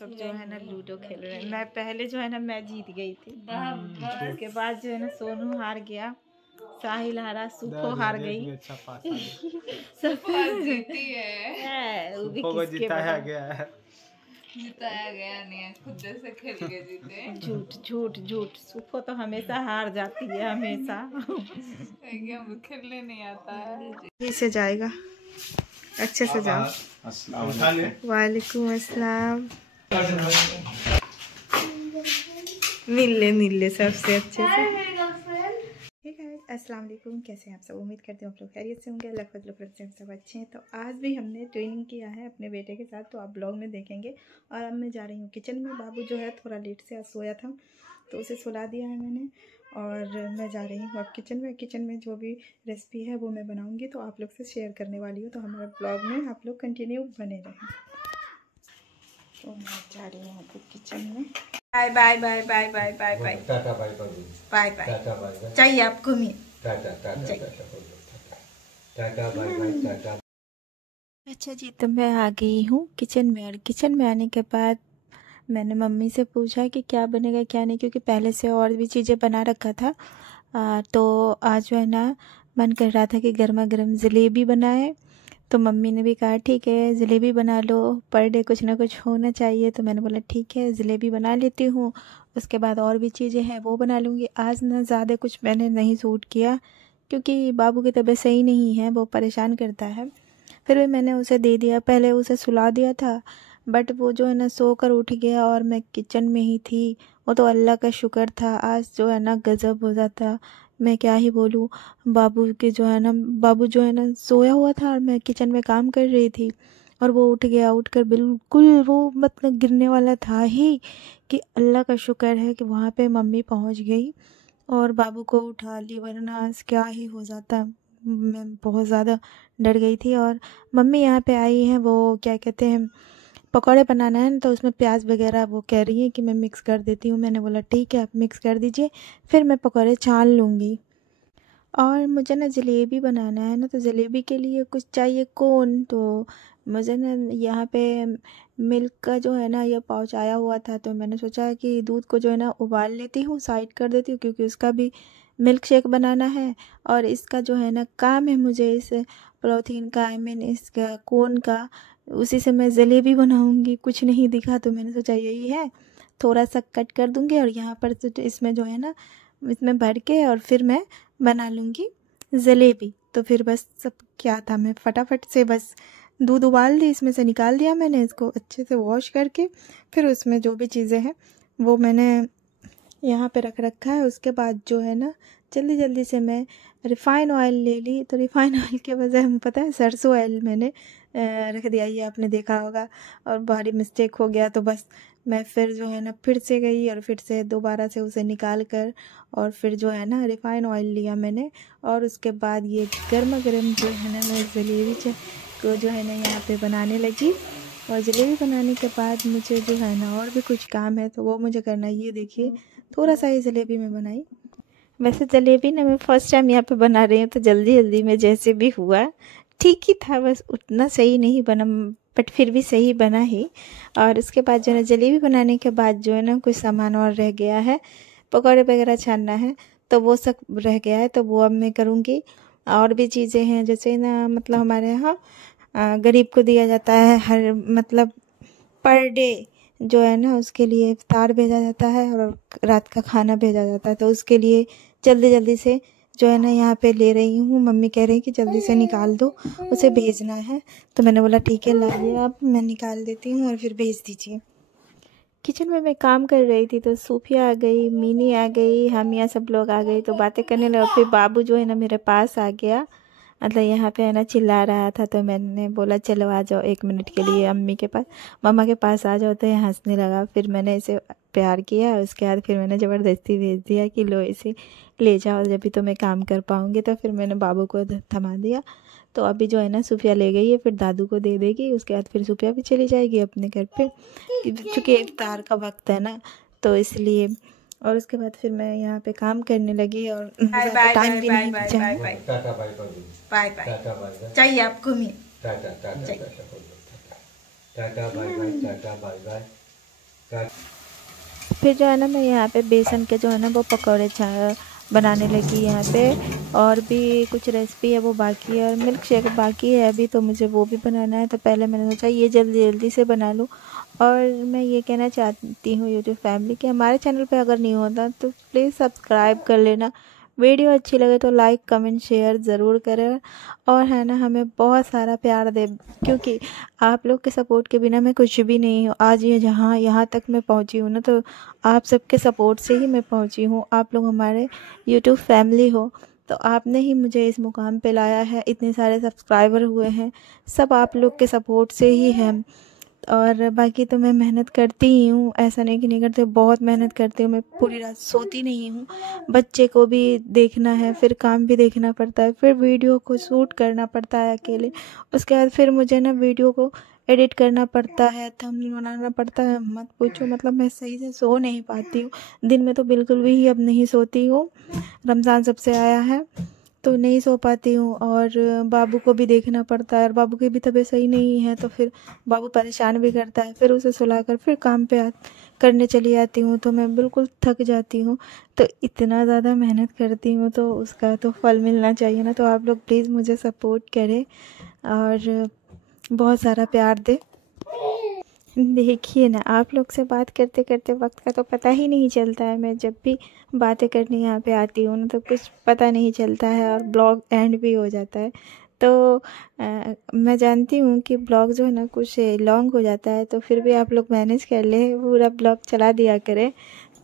सब जो है ना लूडो खेल रहे हैं। मैं पहले जो है ना मैं जीत गई थी, उसके बाद जो है ना सोनू हार गया, साहिल हारा, सुखो हार गई। अच्छा पास सब जीती है, वो भी को किसके जिताया बगल? गया है। जिताया गया नहीं है, खुद से खेल के जीते। झूठ झूठ झूठ, सुखो तो हमेशा हार जाती है, हमेशा। हमको खेलने नहीं आता है। ये से जाएगा, अच्छे से जाओ। वालेकुम अस्सलाम। मिल ले सबसे अच्छे से। ठीक है, अस्सलाम वालेकुम। कैसे हैं आप सब? उम्मीद करते हैं आप लोग खैरियत से होंगे। अल्लाह फजल से हम सब अच्छे हैं। तो आज भी हमने ट्रेनिंग किया है अपने बेटे के साथ, तो आप ब्लॉग में देखेंगे। और अब मैं जा रही हूँ किचन में। बाबू जो है थोड़ा लेट से आज सोया था, तो उसे सुला दिया है मैंने, और मैं जा रही हूँ अब किचन में। किचन में जो भी रेसिपी है वो मैं बनाऊँगी, तो आप लोग से शेयर करने वाली हूँ। तो हमारे ब्लॉग में आप लोग कंटिन्यू बने रहें। तो मैं जा रही हूँ अभी किचन में। Bye bye bye bye bye bye bye tata bye bye bye. Tata bye चाहिए आपको भी? Tata tata tata bye bye tata. अच्छा जी, तो मैं आ गई हूँ किचन में। और किचन में आने के बाद मैंने मम्मी से पूछा कि क्या बनेगा क्या नहीं, क्योंकि पहले से और भी चीज़ें बना रखा था। तो आज जो है ना मन कर रहा था कि गर्मा गर्म जलेबी बनाए। तो मम्मी ने भी कहा ठीक है जलेबी बना लो, पर डे कुछ ना कुछ होना चाहिए। तो मैंने बोला ठीक है जलेबी बना लेती हूँ, उसके बाद और भी चीज़ें हैं वो बना लूँगी। आज ना ज़्यादा कुछ मैंने नहीं शूट किया, क्योंकि बाबू की तबीयत सही नहीं है, वो परेशान करता है। फिर भी मैंने उसे दे दिया, पहले उसे सुला दिया था, बट वो जो है ना सोकर उठ गया और मैं किचन में ही थी। वो तो अल्लाह का शुक्र था, आज जो है ना गज़ब हो जाता। मैं क्या ही बोलूँ, बाबू जो है ना सोया हुआ था और मैं किचन में काम कर रही थी, और वो उठ गया। उठकर बिल्कुल वो मतलब गिरने वाला था ही, कि अल्लाह का शुक्र है कि वहाँ पे मम्मी पहुँच गई और बाबू को उठा ली, वरना आज क्या ही हो जाता। मैं बहुत ज़्यादा डर गई थी। और मम्मी यहाँ पे आई हैं, वो क्या कहते हैं पकौड़े बनाना है ना, तो उसमें प्याज वगैरह वो कह रही है कि मैं मिक्स कर देती हूँ। मैंने बोला ठीक है आप मिक्स कर दीजिए, फिर मैं पकौड़े छान लूँगी। और मुझे ना जलेबी बनाना है ना, तो जलेबी के लिए कुछ चाहिए कोन। तो मुझे ना यहाँ पे मिल्क का जो है ना ये पाउच आया हुआ था, तो मैंने सोचा कि दूध को जो है ना उबाल लेती हूँ, साइड कर देती हूँ, क्योंकि उसका भी मिल्क शेक बनाना है। और इसका जो है ना काम है मुझे इस पॉलीथीन का, आई मीन इसका कोन का, उसी से मैं जलेबी बनाऊँगी। कुछ नहीं दिखा तो मैंने सोचा यही है, थोड़ा सा कट कर दूँगी और यहाँ पर इसमें जो है ना इसमें भर के और फिर मैं बना लूँगी जलेबी। तो फिर बस सब क्या था, मैं फटाफट से बस दूध उबाल दी, इसमें से निकाल दिया मैंने, इसको अच्छे से वॉश करके फिर उसमें जो भी चीज़ें हैं वो मैंने यहाँ पे रख रखा है। उसके बाद जो है ना जल्दी जल्दी से मैं रिफ़ाइन ऑयल ले ली। तो रिफ़ाइन ऑयल के बजाय हमें पता है सरसों ऑयल मैंने रख दिया, ये आपने देखा होगा, और भारी मिस्टेक हो गया। तो बस मैं फिर जो है ना फिर से गई और फिर से दोबारा से उसे निकाल कर और फिर जो है ना रिफ़ाइन ऑयल लिया मैंने। और उसके बाद ये गर्मा गर्म जो है ना मैं जलेबी को जो है ना यहाँ पे बनाने लगी। और जलेबी बनाने के बाद मुझे जो है ना और भी कुछ काम है, तो वो मुझे करना है। ये देखिए थोड़ा सा ही जलेबी मैं बनाई। वैसे जलेबी ना मैं फ़र्स्ट टाइम यहाँ पे बना रही हूँ, तो जल्दी जल्दी में जैसे भी हुआ ठीक ही था, बस उतना सही नहीं बना, बट फिर भी सही बना ही। और उसके बाद जो है ना जलेबी बनाने के बाद जो है ना कुछ सामान और रह गया है, पकौड़े वगैरह छानना है, तो वो सब रह गया है, तो वो अब मैं करूँगी। और भी चीज़ें हैं, जैसे ना मतलब हमारे यहाँ गरीब को दिया जाता है हर मतलब पर डे जो है ना उसके लिए इफ्तार भेजा जाता है और रात का खाना भेजा जाता है। तो उसके लिए जल्दी जल्दी से जो है ना यहाँ पे ले रही हूँ। मम्मी कह रही कि जल्दी से निकाल दो, उसे भेजना है। तो मैंने बोला ठीक है लाइए आप, मैं निकाल देती हूँ और फिर भेज दीजिए। किचन में मैं काम कर रही थी, तो सूफिया आ गई, मीनी आ गई, हम यहाँ सब लोग आ गए, तो बातें करने लगे। फिर बाबू जो है ना मेरे पास आ गया, मतलब यहाँ पे है ना चिल्ला रहा था। तो मैंने बोला चलो आ जाओ 1 मिनट के लिए अम्मी के पास, मम्मा के पास आ जाओ। तो ये हंसने लगा। फिर मैंने इसे प्यार किया, उसके बाद फिर मैंने ज़बरदस्ती भेज दिया कि लो इसे ले जाओ, जब भी तो मैं काम कर पाऊँगी। तो फिर मैंने बाबू को थमा दिया। तो अभी जो है ना सूफिया ले गई है, फिर दादू को दे देगी, उसके बाद फिर सूफिया भी चली जाएगी अपने घर पे, क्योंकि इफ्तार का वक्त है ना, तो इसलिए। और उसके बाद फिर मैं यहाँ पे काम करने लगी और टाइम भी नहीं बचा। Bye bye. चाहिए आपको भी? Tata tata tata tata bye bye tata bye bye फिर जो है ना मैं यहाँ पे बेसन के जो है ना वो पकौड़े बनाने लगी यहाँ पे। और भी कुछ रेसिपी है वो बाकी है, और मिल्क शेक बाकी है अभी, तो मुझे वो भी बनाना है। तो पहले मैंने सोचा ये जल्दी जल्दी से बना लूँ। और मैं ये कहना चाहती हूँ यूट्यूब फैमिली कि हमारे चैनल पे अगर नहीं होता तो प्लीज़ सब्सक्राइब कर लेना। वीडियो अच्छी लगे तो लाइक कमेंट शेयर ज़रूर करें, और है ना हमें बहुत सारा प्यार दे, क्योंकि आप लोग के सपोर्ट के बिना मैं कुछ भी नहीं हूँ। आज ये जहाँ यहाँ तक मैं पहुँची हूँ ना, तो आप सबके सपोर्ट से ही मैं पहुँची हूँ। आप लोग हमारे यूट्यूब फैमिली हो, तो आपने ही मुझे इस मुकाम पे लाया है। इतने सारे सब्सक्राइबर हुए हैं, सब आप लोग के सपोर्ट से ही है। और बाकी तो मैं मेहनत करती ही हूँ, ऐसा नहीं कि नहीं करती, बहुत मेहनत करती हूँ। मैं पूरी रात सोती नहीं हूँ, बच्चे को भी देखना है, फिर काम भी देखना पड़ता है, फिर वीडियो को शूट करना पड़ता है अकेले। उसके बाद फिर मुझे ना वीडियो को एडिट करना पड़ता है, थंबनेल बनाना पड़ता है, मत पूछो। मतलब मैं सही से सो नहीं पाती हूँ, दिन में तो बिल्कुल भी अब नहीं सोती हूँ। रमज़ान जब से आया है तो नहीं सो पाती हूँ, और बाबू को भी देखना पड़ता है, और बाबू की भी तबीयत सही नहीं है, तो फिर बाबू परेशान भी करता है। फिर उसे सुलाकर फिर काम पे करने चली जाती हूँ, तो मैं बिल्कुल थक जाती हूँ। तो इतना ज़्यादा मेहनत करती हूँ तो उसका तो फल मिलना चाहिए ना। तो आप लोग प्लीज़ मुझे सपोर्ट करें और बहुत सारा प्यार दें। देखिए ना, आप लोग से बात करते करते वक्त का तो पता ही नहीं चलता है। मैं जब भी बातें करने यहाँ पे आती हूँ ना, तो कुछ पता नहीं चलता है, और ब्लॉग एंड भी हो जाता है। तो मैं जानती हूँ कि ब्लॉग जो है ना कुछ लॉन्ग हो जाता है, तो फिर भी आप लोग मैनेज कर ले, पूरा ब्लॉग चला दिया करें।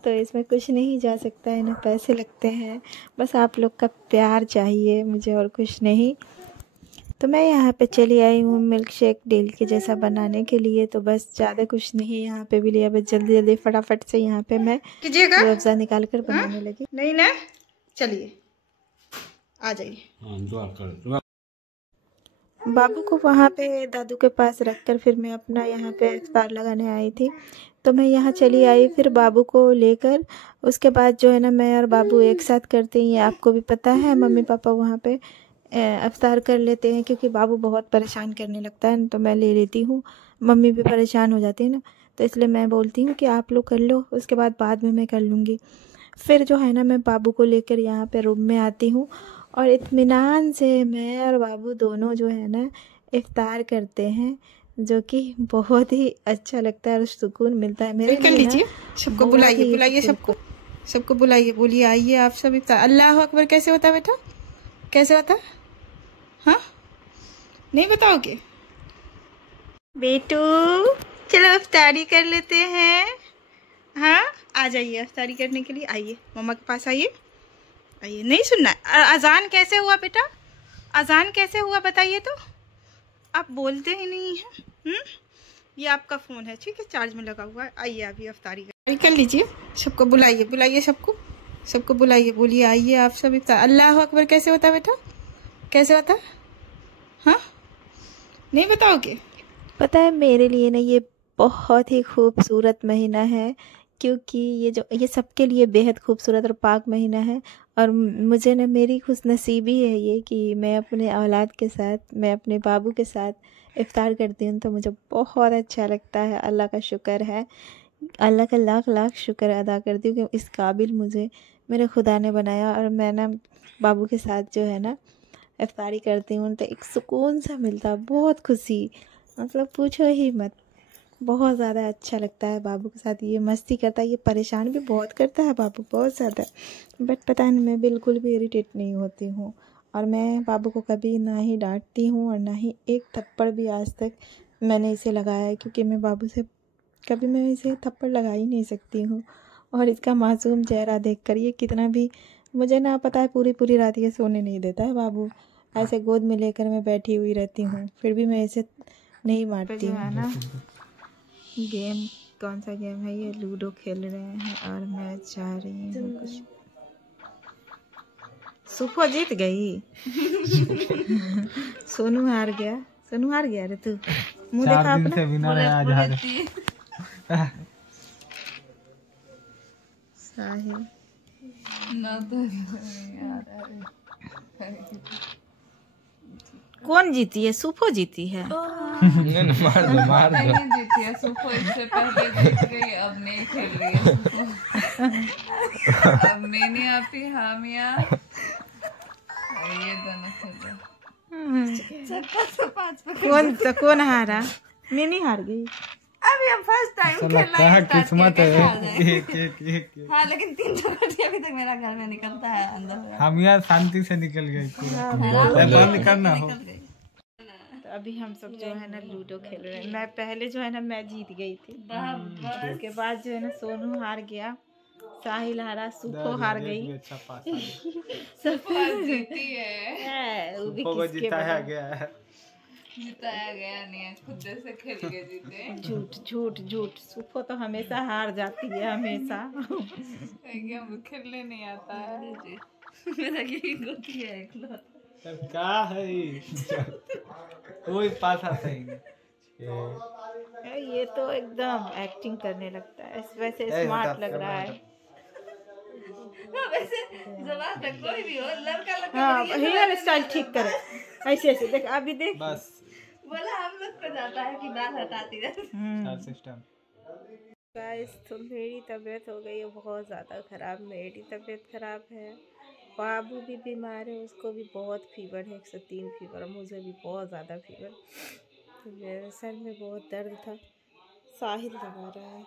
तो इसमें कुछ नहीं जा सकता है, ना पैसे लगते हैं, बस आप लोग का प्यार चाहिए मुझे, और कुछ नहीं। तो मैं यहाँ पे चली आई हूँ मिल्क शेक डेली के जैसा बनाने के लिए। तो बस ज़्यादा कुछ नहीं यहाँ पे भी लिया, बस जल्दी जल्दी फटाफट से यहाँ पे मैं कीजिएगा। रूह अफ़ज़ा निकाल कर बनाने लगी। नहीं ना, चलिए आ जाइए। बाबू को वहाँ पे दादू के पास रख कर फिर मैं अपना यहाँ पे इफ्तार लगाने आई थी। तो मैं यहाँ चली आई फिर बाबू को लेकर। उसके बाद जो है ना मैं और बाबू एक साथ करते हैं, आपको भी पता है। मम्मी पापा वहाँ पे इफ्तार कर लेते हैं, क्योंकि बाबू बहुत परेशान करने लगता है, तो मैं ले लेती हूँ। मम्मी भी परेशान हो जाती है ना, तो इसलिए मैं बोलती हूँ कि आप लोग कर लो, उसके बाद में मैं कर लूँगी। फिर जो है ना मैं बाबू को लेकर यहाँ पे रूम में आती हूँ, और इत्मीनान से मैं और बाबू दोनों जो है ना इफ्तार करते हैं, जो कि बहुत ही अच्छा लगता है और सुकून मिलता है मेरे कर लिए ना। लीजिए, सबको बुलाइए, बुलाइए सबको बुलाइए, बोलिए आइए आप सब इफ्तार। अल्लाह अकबर कैसे होता है बेटा, कैसे होता है? हाँ, नहीं बताओगे? बेटू चलो इफ्तारी कर लेते हैं। हाँ, आ जाइए इफ्तारी करने के लिए, आइए मम्मा के पास आइए। आइए, नहीं सुनना है। अजान कैसे हुआ बेटा, अजान कैसे हुआ बताइए तो, आप बोलते ही नहीं हैं। ये आपका फ़ोन है, ठीक है, चार्ज में लगा हुआ है। आइए अभी इफ्तारी कर लीजिए, सबको बुलाइए, बुलाइए सबको बुलाइए, बोलिए आइए आप सब इफ्तार। अल्लाह अकबर कैसे होता है बेटा, कैसे होता है? हाँ, नहीं बताओगे? पता है मेरे लिए ना ये बहुत ही खूबसूरत महीना है, क्योंकि ये सबके लिए बेहद खूबसूरत और पाक महीना है। और मुझे ना मेरी खुशनसीबी है ये कि मैं अपने औलाद के साथ, मैं अपने बाबू के साथ इफ्तार करती हूँ, तो मुझे बहुत अच्छा लगता है। अल्लाह का शुक्र है, अल्लाह का लाख लाख शुक्र अदा करती हूँ कि इस काबिल मुझे मेरे खुदा ने बनाया। और मैं ना बाबू के साथ जो है ना इफ्तारी करती हूँ, तो एक सुकून सा मिलता है, बहुत खुशी, मतलब पूछो ही मत। बहुत ज़्यादा अच्छा लगता है बाबू के साथ, ये मस्ती करता है, ये परेशान भी बहुत करता है बाबू, बहुत ज़्यादा। बट पता नहीं मैं बिल्कुल भी इरिटेट नहीं होती हूँ, और मैं बाबू को कभी ना ही डांटती हूँ और ना ही एक थप्पड़ भी आज तक मैंने इसे लगाया है, क्योंकि मैं बाबू से कभी मैं इसे थप्पड़ लगा ही नहीं सकती हूँ। और इसका मासूम चेहरा देखकर ये कितना भी, मुझे ना पता है पूरी पूरी रात ये सोने नहीं देता है बाबू। ऐसे गोद में लेकर मैं बैठी हुई रहती हूँ, फिर भी मैं इसे नहीं मारती हूँ ना। गेम कौन सा गेम है ये, लूडो खेल रहे हैं, और मैं चाह रही हूँ कुछ। सुफो जीत गई। सोनू हार गया, सोनू हार गया रे तू, मुंह देखा अपना। साहिल ना तो यार कौन जीती है? सुफो जीती है। मार दो मार दो। नहीं जीती है सुफो, इससे पहले जीत गई, अब नहीं खेल रही है सुफो। अब मैंने आपी हामिया ये दोनों खेल रहे। कौन हारा? मैंने हार गई। अभी हम फर्स्ट टाइम खेल रहे हैं, किस्मत है। हाँ लेकिन 3 चौकटी अभी तक मेरा घर में निकलता है अंदर। हम यहाँ शांति से निकल गए निकलना हो। तो अभी हम सब जो है ना लूडो खेल रहे हैं। मैं पहले जो है ना मैं जीत गई थी, उसके बाद जो है ना सोनू हार गया, साहिल हारा, सुखो हार गई। अच्छा पास जीती है, वो भी जिताया गया है। जिताया गया नहीं है, खुद से खेल के जीते। झूठ झूठ झूठ। सुखो तो हमेशा हार जाती है, हमेशा। हम खेलने नहीं आता है। मेरा यही गलती है इकलौता। क्या है कोई पासा सही नहीं। ये तो एकदम एक्टिंग करने लगता है, वैसे स्मार्ट लग रहा है। वैसे जवाब तक कोई भी हो, लड़का हाँ, हेयर स्टाइल ठीक करे, ऐसे ऐसे देख, अभी देख बस बोला हम लोग को जाता है कि बाल हटाती रहती। सिस्टम। गाइस तो मेरी तबीयत हो गई है बहुत ज़्यादा ख़राब। मेरी तबीयत ख़राब है, बाबू भी बीमार है, उसको भी बहुत फीवर है, 103 फीवर, मुझे भी बहुत ज़्यादा फीवर। तो मेरे सर में बहुत दर्द था, साहिल दबा रहा है।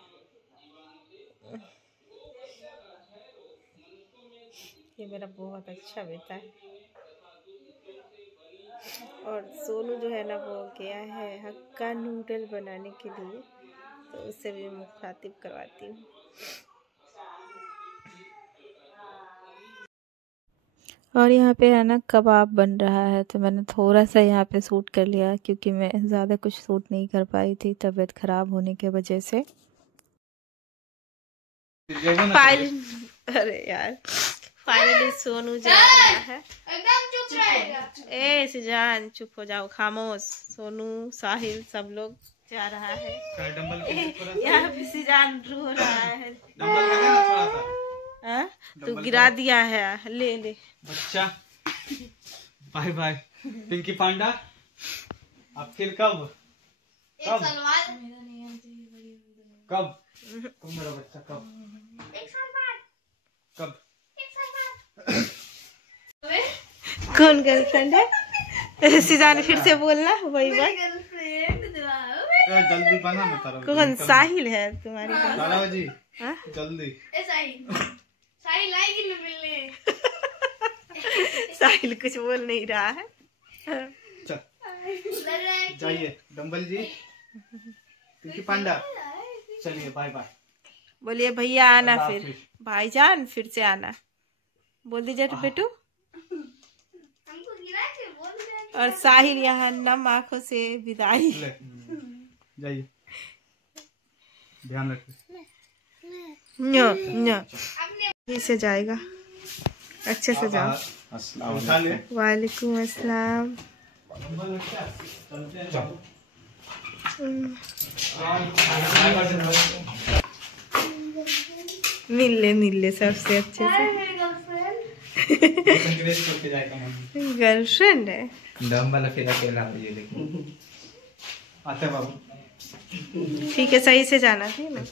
ये मेरा बहुत अच्छा बेटा है। और सोनू जो है ना वो गया है हक्का नूडल बनाने के लिए, तो उससे भी मुखातिब करवाती हूँ। और यहाँ पे है ना कबाब बन रहा है, तो मैंने थोड़ा सा यहाँ पे शूट कर लिया, क्योंकि मैं ज़्यादा कुछ शूट नहीं कर पाई थी तबीयत ख़राब होने की वजह से। अरे यार फाइनली सोनू जा रहा है। एकदम चुप रहेगा। ए सिजान चुप हो जाओ, खामोश। सोनू साहिल सब लोग जा रहा है। यहाँ पे सिजान रो रहा है। तू गिरा दिया है, ले ले बच्चा। बाय बाय पिंकी पांडा। अब फिर कब कब कब तुम मेरा बच्चा कब कब कौन गर्लफ्रेंड है? सिजान फिर से बोलना वही बात। जल्दी बना ना तारा। कौन? साहिल है तुम्हारी? तारा जी जल्दी। साहिल आएगी ना मिलने। साहिल कुछ बोल नहीं रहा है। जाइए डम्बल जी, पिंकी पांडा चलिए बाय बाय। बोलिए भैया आना, फिर भाईजान फिर से आना, बोल दीजिए बेटू। और साहिल यहाँ नम आंखों से विदाई। जाइए, ध्यान रखिए। से जाएगा, अच्छे से जाओ। वालेकुम अस्सलाम। मिल ले सबसे अच्छे से। गर्लफ्रेंड है। आते बाबू। ठीक है, सही से जाना थी ना।